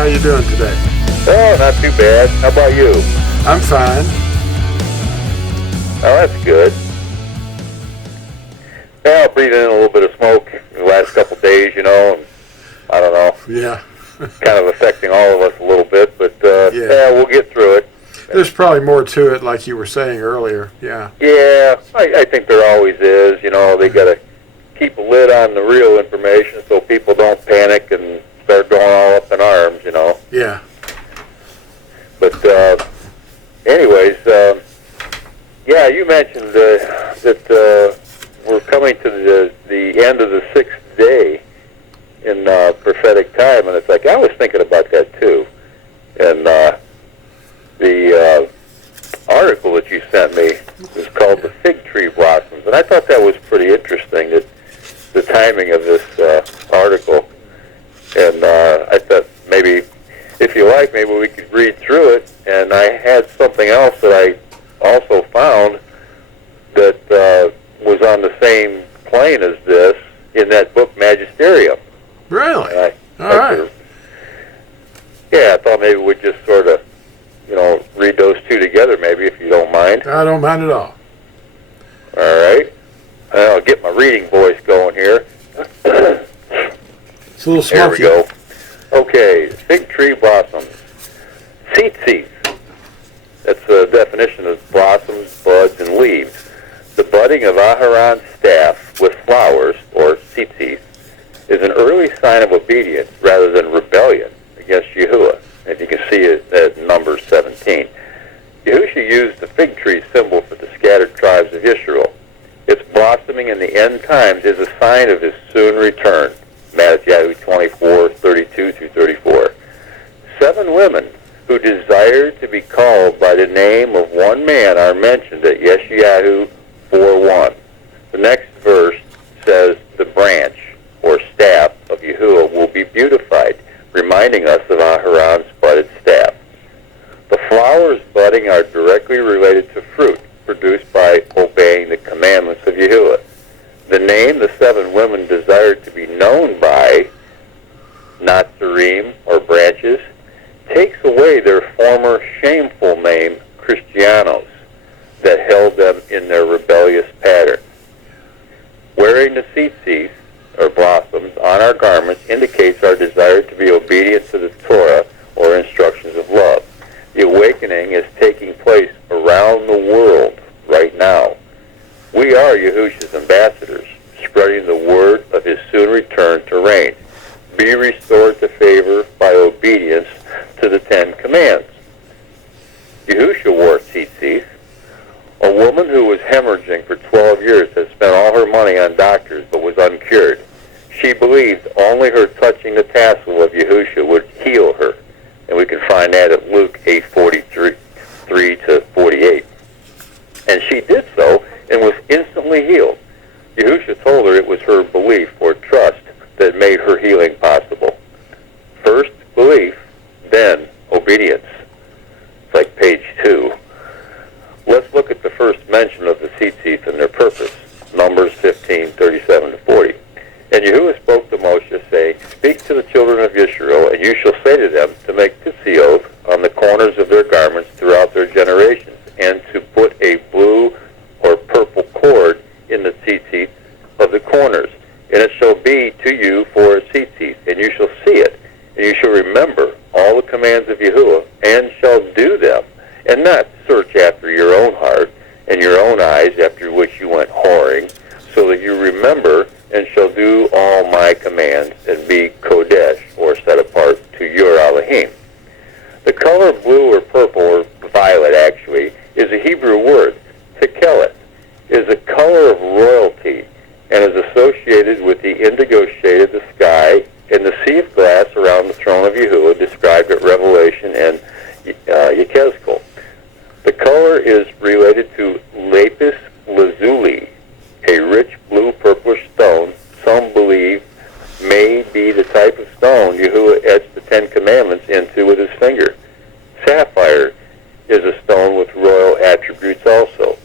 How you doing today? Oh, not too bad. How about you? I'm fine. Oh, that's good. Yeah, I'll breathe in a little bit of smoke the last couple of days, and I don't know. Yeah. Kind of affecting all of us a little bit, but Yeah. we'll get through it. There's probably more to it, like you were saying earlier. Yeah. Yeah, I think there always is. They got to keep a lid on the real information so people don't panic and start going all up in arms, Yeah. But anyways, yeah, you mentioned that we're coming to the end of the sixth day in prophetic time, and it's like I was thinking about that too. And the article that you sent me is called "The Fig Tree Blossoms," and I thought that was pretty interesting. That the timing of this article, and I thought maybe, if you like, maybe we could read through it. And I had something else that I also found that was on the same plane as this in that book, Magisterium. Really? All right. Yeah, I thought maybe we'd just sort of, read those two together, maybe, if you don't mind. I don't mind at all. All right. I'll get my reading voice going here. It's a little smoky. There we go. Okay, fig tree blossoms. Tzitzit. That's the definition of blossoms, buds, and leaves. The budding of Aharon's staff with flowers, or tzitzit, is an early sign of obedience rather than rebellion against Yahuwah. And you can see it at Numbers 17. Yahusha used the fig tree symbol for the scattered tribes of Israel. Its blossoming in the end times is a sign of his soon return. Matthew 24:32 through 34. 7 women who desired to be called by the name of one man are mentioned at Yeshayahu 4:1. The next verse says, the branch, or staff, of Yahuwah will be beautified, reminding us of Aharon's budded staff. The flowers budding are directly related to fruit, produced by obeying the commandments of Yahuwah. The name the 7 women desired to be known by, Natsarim, or branches, takes away their former shameful name, Christianos, that held them in their rebellious pattern. Wearing the tzitzit, or blossoms, on our garments indicates our desire to be obedient to the Torah, or instructions of love. The awakening is taking place around the world right now. We are Yahusha's ambassadors, spreading the word of his soon return to reign. Be restored to favor by obedience to the 10 commands. Yahusha wore tzitzit. A woman who was hemorrhaging for 12 years had spent all her money on doctors but was uncured. She believed only her touching the tassel of Yahusha would heal her. And we can find that at Luke 8:43 to 48. And she did so and was instantly healed. Yahusha told her it was her belief or trust that made her healing possible. First belief, then obedience. It's like page 2. Let's look at the first mention of the tzitzit and their purpose. Numbers 15:37 to 40. And Yahuwah spoke to Moshe, saying, speak to the children of Israel, and you shall say to them to make tzitzit on the corners of their garments throughout their generations, and to put a blue or purple cord in the tzitzit of the corners. And it shall be to you for a tzitzit, and you shall see it, and you shall remember all the commands of Yahuwah, and shall do them, and not search after your own heart and your own eyes, after which you went whoring, so that you remember and shall do all my commands, and be kodesh, or set apart to your Elohim. The color blue or purple, or violet actually, is a Hebrew word. Tekelet is a color of royalty, and is associated with the indigo shade of the sky and the sea of glass around the throne of Yahuwah, described at Revelation and Yechezkel. The color is related to lapis lazuli, a rich blue purplish stone some believe may be the type of stone Yahuwah etched the 10 Commandments into with his finger. Sapphire is a stone with royal attributes also.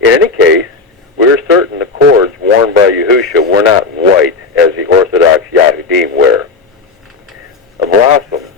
In any case, we're certain the cords worn by Yahusha were not white, as the Orthodox Yahudim wear. The blossoms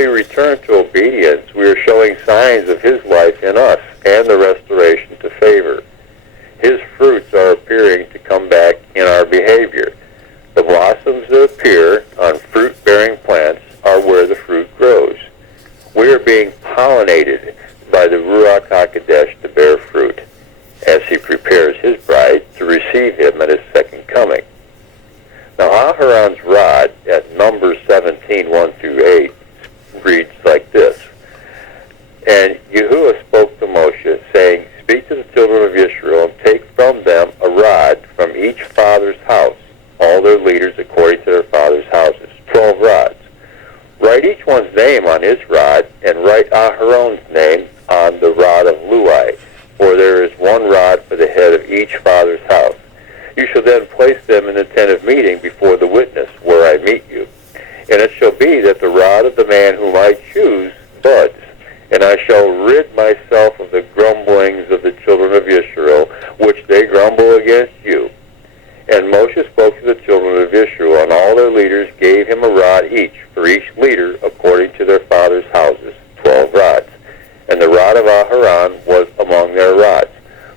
we return to obedience, we are showing signs of his life in us and the restoration to favor. His fruits are appearing to come back in our behavior. The blossoms that appear on fruit-bearing plants are where the fruit grows. We are being pollinated by the Ruach HaKodesh to bear fruit as he prepares his bride to receive him at his second coming. Now, Aharon's rod at Numbers 17, 1 through 8 reads like this. And Yahuwah spoke to Moshe, saying, Speak to the children of Israel, and take from them a rod from each father's house, all their leaders according to their father's houses, 12 rods. Write each one's name on his rod, and write Aharon's name on the rod of Lew White, for there is one rod for the head of each father's house. You shall then place them in the tent of meeting before the witness, where I meet you. And it shall be that the rod of the man whom I choose buds, and I shall rid myself of the grumblings of the children of Israel, which they grumble against you. And Moshe spoke to the children of Israel, and all their leaders gave him a rod each, for each leader according to their father's houses, 12 rods. And the rod of Aharon was among their rods.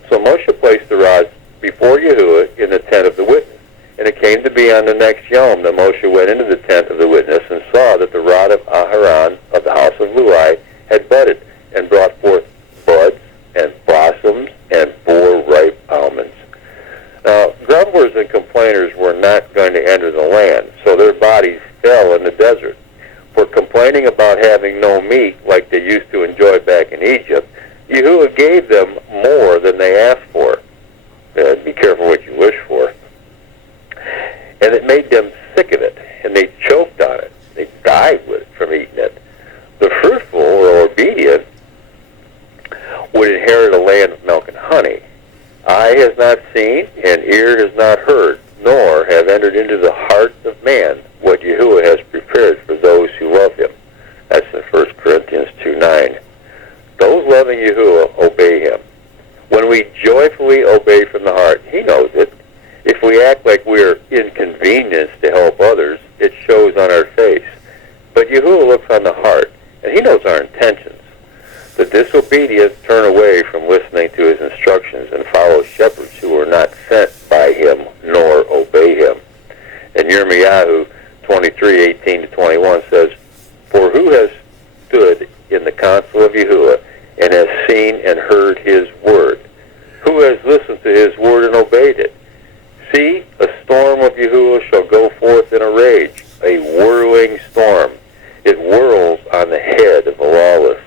So Moshe placed the rods before Yahuwah in the tent of the witness. And it came to be on the next Yom that Moshe went into the tent of the witness and saw that the rod of Aharon of the house of Lewi had budded and brought forth buds and blossoms and bore ripe almonds. Now, grumblers and complainers were not going to enter the land, so their bodies fell in the desert. For complaining about having no meat like they used to enjoy back in Egypt, Yahuwah gave them more than they asked for. Be careful what you wish for. And it made them sick of it, and they choked on it. They died with it from eating it. The fruitful or obedient would inherit a land of milk and honey. Eye has not seen, and ear has not heard, nor have entered into the heart of man what Yahuwah has prepared for those who love him. That's in 1 Corinthians 2:9. Those loving Yahuwah obey him. When we joyfully obey from the heart, he knows it. If we act like we're inconvenienced to help others, it shows on our face. But Yahuwah looks on the heart, and he knows our intentions. The disobedient turn away from listening to his instructions and follow shepherds who are not sent by him nor obey him. And Yirmiyahu 23:18-21 says, For who has stood in the counsel of Yahuwah and has seen and heard his word? Who has listened to his word and obeyed it? See, a storm of Yahuwah shall go forth in a rage, a whirling storm. It whirls on the head of the lawless.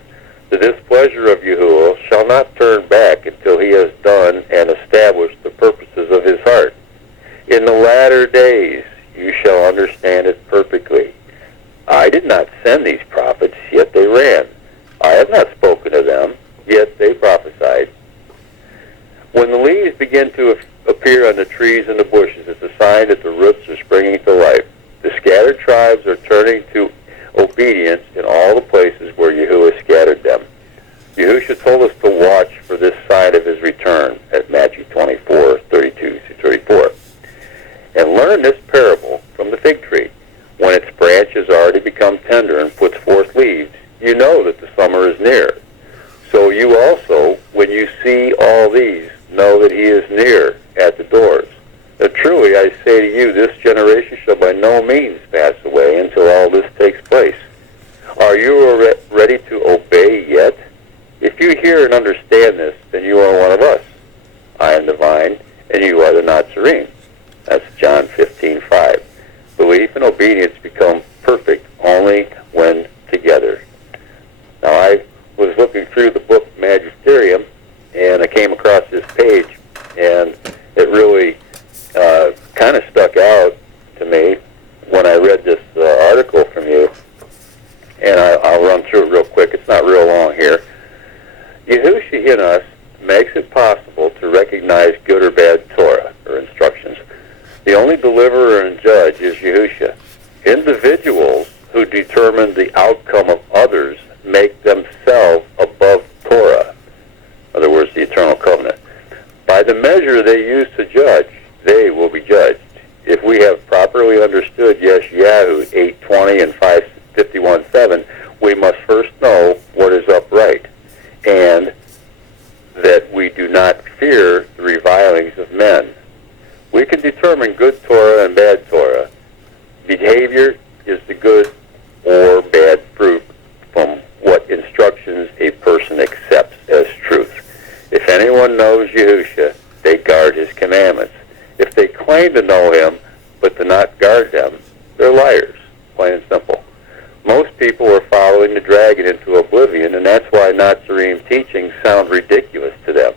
The displeasure of Yahuwah shall not turn back until he has done and established the purposes of his heart. In the latter days you shall understand it perfectly. I did not send these prophets, yet they ran. I have not spoken to them, yet they prophesied. When the leaves begin to appear on the trees and the bushes, it's a sign that the roots are springing to life. The scattered tribes are turning to obedience in all the places where Yahuwah scattered them. Yahusha told us to watch for this sign of his return at Matthew 24:32-34. And learn this parable from the fig tree. When its branch has already become tender and puts forth leaves, you know that the summer is near. So you also, when you see all these, know that he is near at the doors. But truly I say to you, this generation shall by no means pass away until all this takes place. Are you ready to obey yet? If you hear and understand this, then you are one of us. I am the vine, and you are the Natsarim. That's John 15:5. Belief and obedience become perfect only when together. Now, I was looking through the book Magisterium, and I came across this page, and it really kind of stuck out to me when I read this article from you, and I'll run through it real quick. It's not real long here. Yahusha in us makes it possible to recognize good or bad Torah, or instructions. The only deliverer and judge is Yahusha. Individuals who determine the outcome of others make themselves above Torah, in other words, the eternal covenant. By the measure they use to judge, they will be judged. If we have properly understood Yeshayahu 8:20 and 551:7, we must first know what is upright, and that we do not fear the revilings of men. We can determine good Torah and bad Torah. Behavior is the good or bad fruit from what instructions a person accepts as truth. If anyone knows Yahusha, they guard his commandments. If they claim to know him, but do not guard them, they're liars, plain and simple. Most people are following the dragon into oblivion, and that's why Natsarim teachings sound ridiculous to them.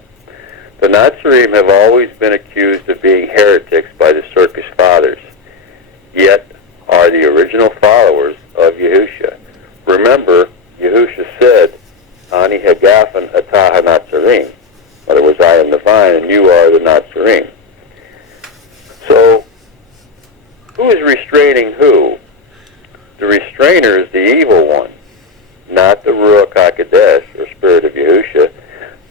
The Natsarim have always been accused of being heretics by the circus fathers, yet are the original followers of Yahusha. Remember, Yahusha said, Ani hagafen atah Natsarim. In other words, I am the vine and you are the Natsarim. So, who is restraining who? The restrainer is the evil one, not the Ruach HaKodesh, or Spirit of Yahusha.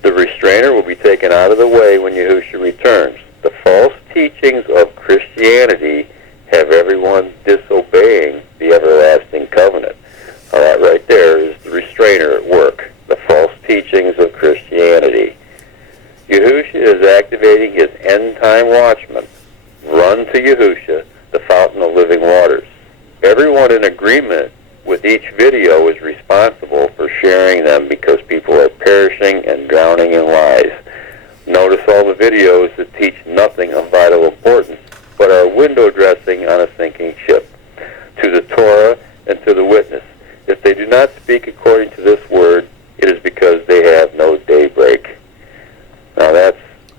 The restrainer will be taken out of the way when Yahusha returns. The false teachings of Christianity have everyone disobeying the everlasting covenant. All that right there is the restrainer at work, the false teachings of Christianity. Yahusha is activating his end-time watchmen. Run to Yahusha, the fountain of living waters. Everyone in agreement with each video is responsible for sharing them because people are perishing and drowning in lies. Notice all the videos that teach nothing of vital importance, but are window dressing on a sinking ship. To the Torah and to the witness, if they do not speak according to this word, it is because they have no daybreak. Now that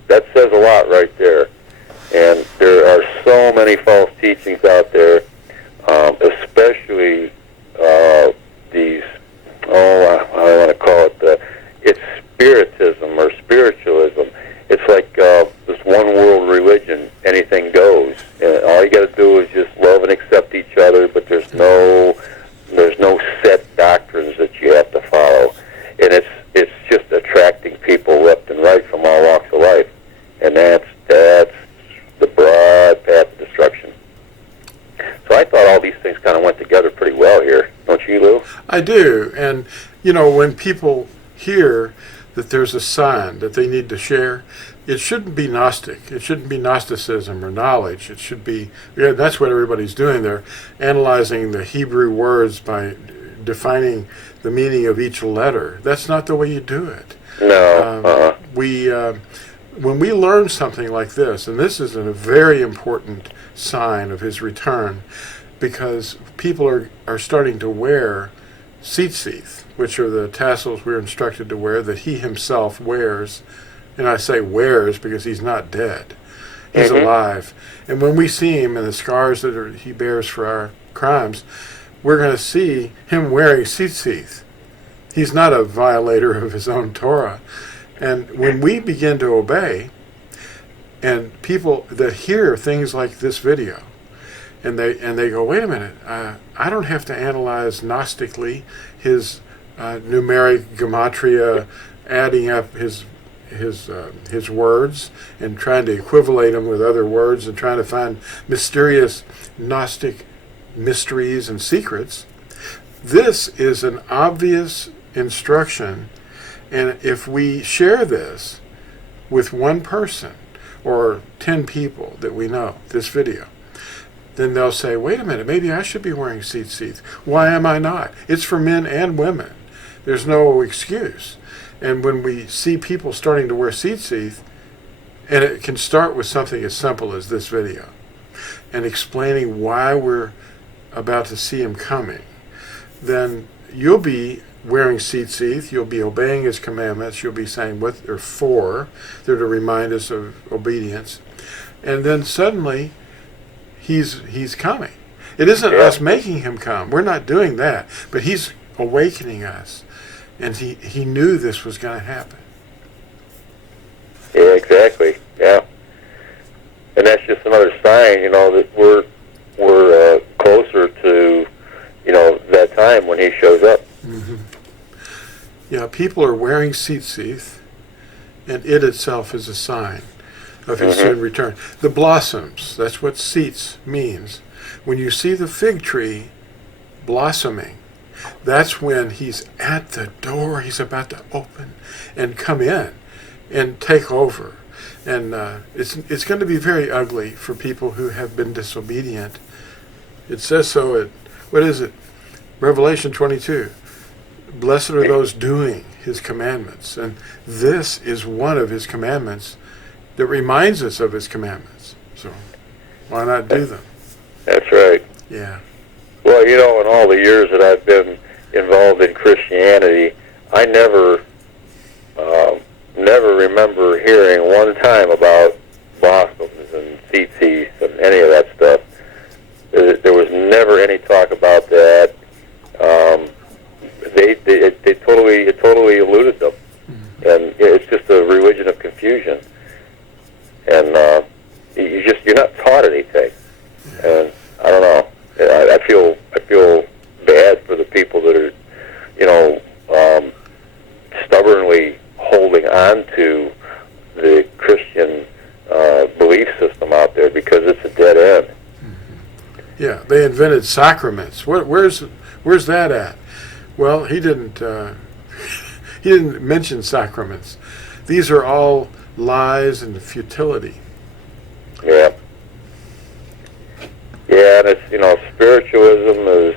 says a lot right there. And there are so many false teachings out there, especially these, I don't want to call it, it's spiritism or spiritualism. It's like this one world religion, anything goes. And all you got to do is just love and accept each other, but there's no set doctrines that you have to follow. And it's just attracting people left and right from all walks of life. And that's the broad path of destruction. So I thought all these things kind of went together pretty well here. Don't you, Lew? I do. And, when people hear that there's a sign that they need to share, it shouldn't be Gnostic. It shouldn't be Gnosticism or knowledge. It should be, that's what everybody's doing. They're analyzing the Hebrew words by defining the meaning of each letter. That's not the way you do it. No. When we learn something like this, and this is a very important sign of his return, because people are starting to wear tzitzit, which are the tassels we're instructed to wear, that he himself wears. And I say wears because he's not dead. He's alive. And when we see him and the scars that he bears for our crimes, we're going to see him wearing tzitzit. He's not a violator of his own Torah. And when we begin to obey, and people that hear things like this video, and they go, wait a minute, I don't have to analyze Gnostically his numeric gematria, adding up his words and trying to equivalate them with other words and trying to find mysterious Gnostic mysteries and secrets. This is an obvious instruction. And if we share this with one person or 10 people that we know, this video, then they'll say, wait a minute, maybe I should be wearing tzitzit. Why am I not? It's for men and women. There's no excuse. And when we see people starting to wear tzitzit, and it can start with something as simple as this video, and explaining why we're about to see him coming, then you'll be wearing tzitzit, you'll be obeying his commandments, you'll be saying what they're for, they're to remind us of obedience, and then suddenly he's coming. It isn't us making him come. We're not doing that, but he's awakening us, and he knew this was going to happen. Yeah, exactly. Yeah, and that's just another sign, that we're closer to, that time when he shows up. Mm-hmm. Yeah, people are wearing tzitzit, and it itself is a sign of his soon return. The blossoms, that's what tzitz means. When you see the fig tree blossoming, That's when he's at the door. He's about to open and come in and take over. And it's going to be very ugly for people who have been disobedient. It says so at, what is it? Revelation 22. Blessed are those doing his commandments. And this is one of his commandments that reminds us of his commandments. So why not do them? That's right. Yeah. Well, you know, in all the years that I've been involved in Christianity, I never remember hearing one time about blossoms and tzitzis and any of that stuff. There was never any talk about that. It totally eluded them, and it's just a religion of confusion. And you're not taught anything. And I don't know. I feel bad for the people that are, you know, stubbornly holding on to the Christian belief system out there, because it's a dead end. Yeah, they invented sacraments. Where's that at? Well, he didn't mention sacraments. These are all lies and futility. Yeah. Yeah, and it's, you know, spiritualism is,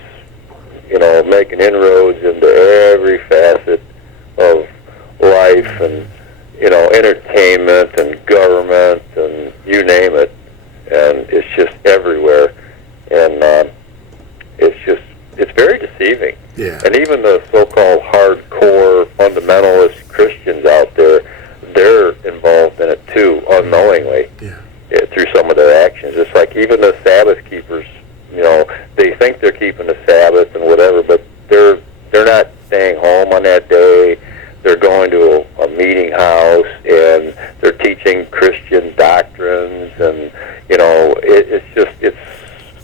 you know, making inroads into every facet of life, and, you know, entertainment and government and you name it, and it's just everywhere, and it's very deceiving. Yeah. And even the so-called hardcore fundamentalist Christians out there, they're involved in it too, unknowingly. Yeah. Through some of their actions. It's like even the Sabbath keepers, you know, they think they're keeping the Sabbath and whatever, but they're not staying home on that day. They're going to a meeting house, and they're teaching Christian doctrines, and, you know, it's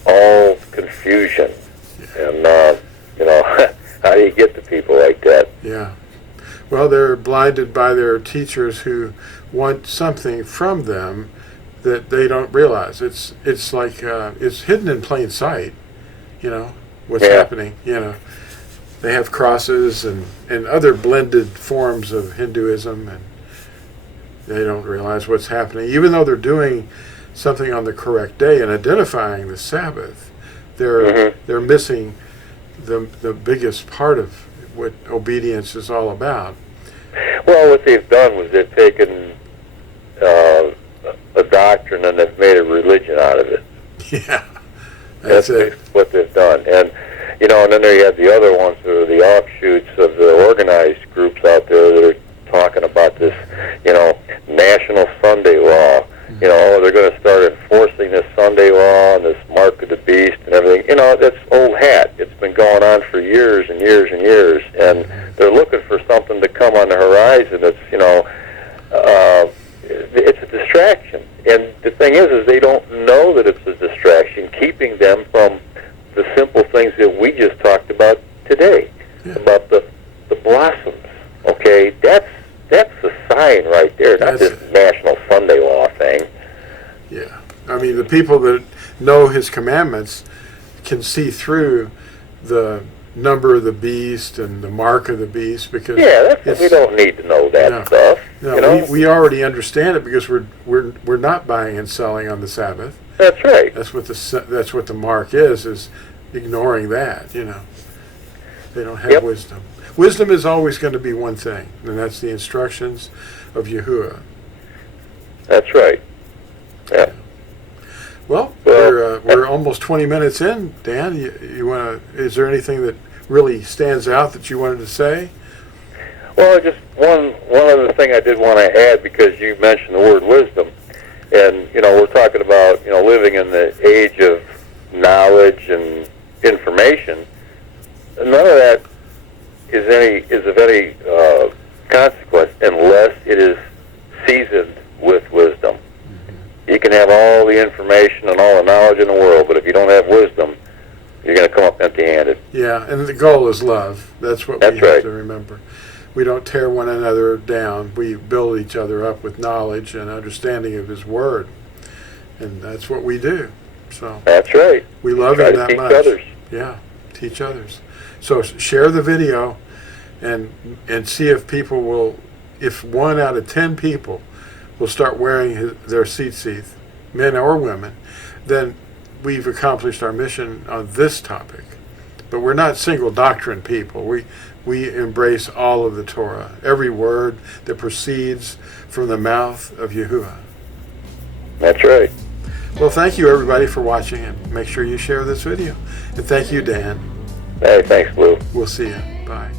all confusion. And, you know, how do you get to people like that? Yeah. Well, they're blinded by their teachers who want something from them that they don't realize. It's like it's hidden in plain sight, you know, what's happening. You know, they have crosses and other blended forms of Hinduism, and they don't realize what's happening. Even though they're doing something on the correct day and identifying the Sabbath, they're missing the biggest part of what obedience is all about. Well, what they've done was they've taken a doctrine and they've made a religion out of it. Yeah, that's what they've done. And, you know, and then there you have the other ones that are the offshoots of the organized groups out there that are talking about this, you know, National Sunday Law. You know, they're going to start enforcing this Sunday law and this mark of the beast and everything. You know, that's old hat. It's been going on for years and years and years, and they're looking for something to come on the horizon that's, you know, it's a distraction. And the thing is they don't know that it's a distraction, keeping them from the simple things that we just talked about today, about the blossoms. Okay, that's a sign right there, not this National Sunday Law thing. Yeah, I mean, the people that know his commandments can see through the number of the beast and the mark of the beast, because we don't need to know that stuff. No, you know? we already understand it because we're not buying and selling on the Sabbath. That's right. That's what the mark is ignoring that. You know, they don't have wisdom. Wisdom is always going to be one thing, and that's the instructions of Yahuwah. That's right. Yeah. Well, we're almost 20 minutes in. Dan, you want to? Is there anything that really stands out that you wanted to say? Well, just one other thing I did want to add, because you mentioned the word wisdom, and, you know, we're talking about, you know, living in the age of knowledge and information. None of that is of any consequence unless it is seasoned with wisdom. You can have all the information and all the knowledge in the world, but if you don't have wisdom, you're going to come up empty-handed. Yeah, and the goal is love. That's what we have to remember. We don't tear one another down. We build each other up with knowledge and understanding of His Word, and that's what we do. So that's right. We love Him that much. Others. Yeah, teach others. So share the video and see if people will, if 1 out of 10 people will start wearing their tzitzit, men or women, then we've accomplished our mission on this topic. But we're not single doctrine people. We embrace all of the Torah, every word that proceeds from the mouth of Yahuwah. That's right. Well, thank you everybody for watching, and make sure you share this video. And thank you, Dan. Hey, thanks, Lou. We'll see you. Bye.